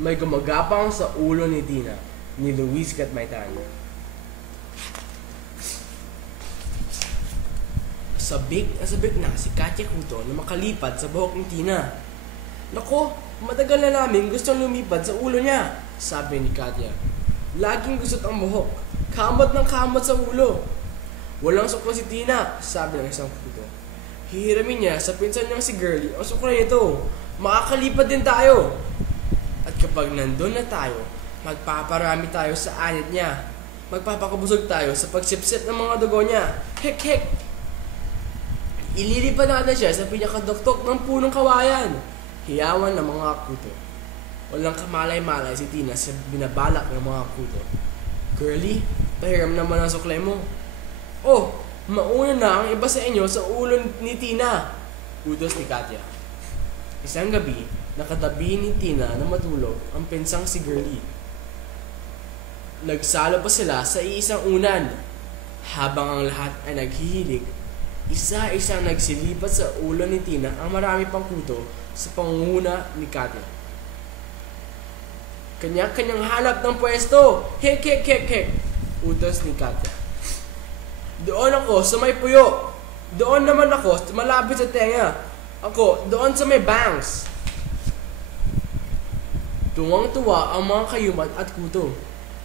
may gumagapang sa ulo ni Tina ni Luis Gatmaitan. Sabik na si Katya Cotto na makalipad sa buhok ni Tina. Nako, matagal na namin gustong lumipad sa ulo niya, sabi ni Katya. Laging gusot ang buhok, kamot ng kamot sa ulo. Walang sukla si Tina, sabi ng isang Cotto. Hihiramin niya sa pinsan niyang si Girlie ang sukla nito. Makakalipad din tayo. At kapag nandun na tayo, magpaparami tayo sa anit niya. Magpapakabusog tayo sa pagsipsip ng mga dugo niya. Hek hek! Ililipad natin siya sa pinakadoktok ng punong kawayan. Hiyawan ng mga Cotto. Walang kamalay-malay si Tina sa binabalak ng mga Cotto. Girlie, pahiram naman ang suklay mo. Oh, mauna na ang iba sa inyo sa ulo ni Tina, utos ni Katya. Isang gabi, nakatabi ni Tina na matulog ang pinsang si Girlie. Nagsalo pa sila sa iisang unan. Habang ang lahat ay naghihilig, isa-isang nagsilipat sa ulo ni Tina ang marami pang Cotto sa pangunguna ni Katya. Kanya-kanyang hanap ng pwesto. Hek hek hek hek, utos ni Katya. Doon ako sa may puyo. Doon naman ako malapit sa tenga. Ako doon sa may bangs. Tuwang-tuwa ang mga kayuman at Cotto.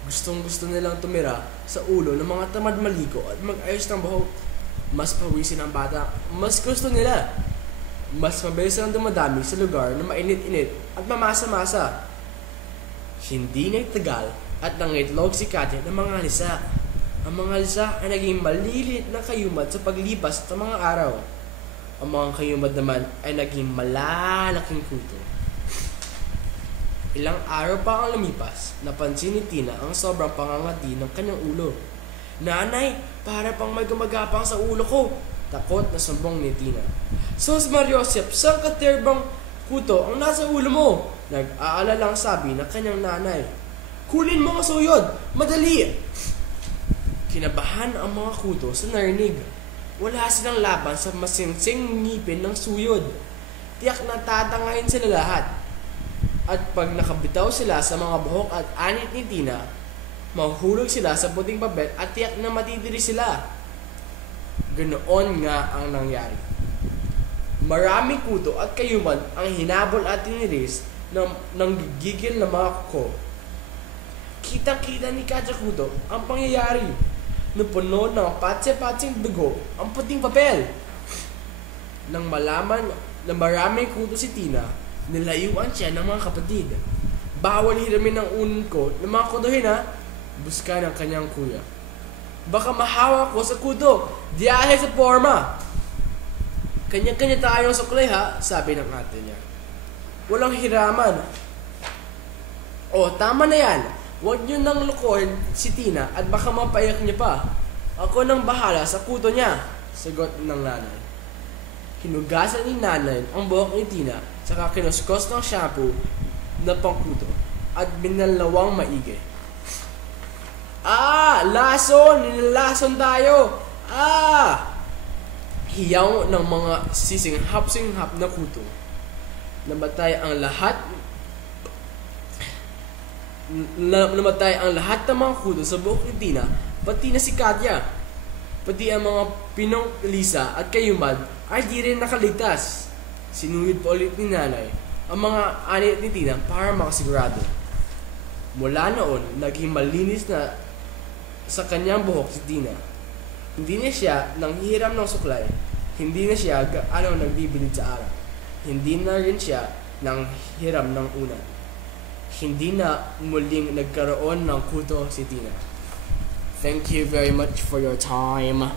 Gustong-gusto nilang tumira sa ulo ng mga tamad maligo at mag-ayos ng buhok. Mas pawisin ang bata, mas gusto nila. Mas mabilis ang dumadami sa lugar na mainit-init at mamasa-masa. Hindi nagtagal at nangitlog si Katya ng mga lisa. Ang mga lisa ay naging malilit na kayumad sa paglipas ng mga araw. Ang mga kayumad naman ay naging malalaking Cotto. Ilang araw pa ang lumipas, napansin ni Tina ang sobrang pangangati ng kanyang ulo. Nanay, para pang may gumagapang sa ulo ko, takot na sumbong ni Tina. Sos Mariosep, saan katerbang Cotto ang nasa ulo mo? Nag-aalalang sabi ng kanyang nanay. Kunin mo ang suyod, madali! Kinabahan ang mga Cotto sa narinig. Wala silang laban sa masingsing ngipin ng suyod. Tiyak na tatangayin sila lahat. At pag nakabitaw sila sa mga buhok at anit ni Tina, mahulog sila sa puting papel at tiyak na matitiri sila. Ganoon nga ang nangyari. Maraming Cotto at kayuman ang hinabol at tiniris ng gigil na mga ko. Kita-kita ni Katya Cotto ang pangyayari. Napuno ng patse-patseng dugo ang puting papel. Nang malaman na maraming Cotto si Tina, nilayuan siya ng mga kapatid. Bawal hiramin ang unan ko ng mga Cottohin ha. Buska ng kanyang kuya. Baka mahawa ko sa Cotto. Diyahe sa forma. Kanya-kanya tayong suklay ha, sabi ng ate niya. Walang hiraman. O, tama na yan. Huwag niyo nang lukohin si Tina at baka mapayak niya pa. Ako nang bahala sa Cotto niya, sagot ng nanay. Hinugasan ni nanay ang buhok ni Tina saka kinuskos ng shampoo na pang Cotto at binalawang maigi. Lason! Nilalason tayo! Hiyaw ng mga sisinghap-singhap na Cotto. Namatay ang lahat ng mga Cotto sa buhok ni Tina, pati na si Katya. Pati ang mga pinong lisa at kayumad ay di rin nakaligtas. Sinuyod pa ulit ni nanay ang mga anit ni Tina para makasigurado. Mula noon, naging malinis na sa kanyang buhok si Tina. Hindi na siya nanghihiram ng suklay. Hindi na siya nagbibilid sa araw. Hindi na rin siya nanghiram ng unan. Hindi na muling nagkaroon ng Cotto si Tina. Thank you very much for your time.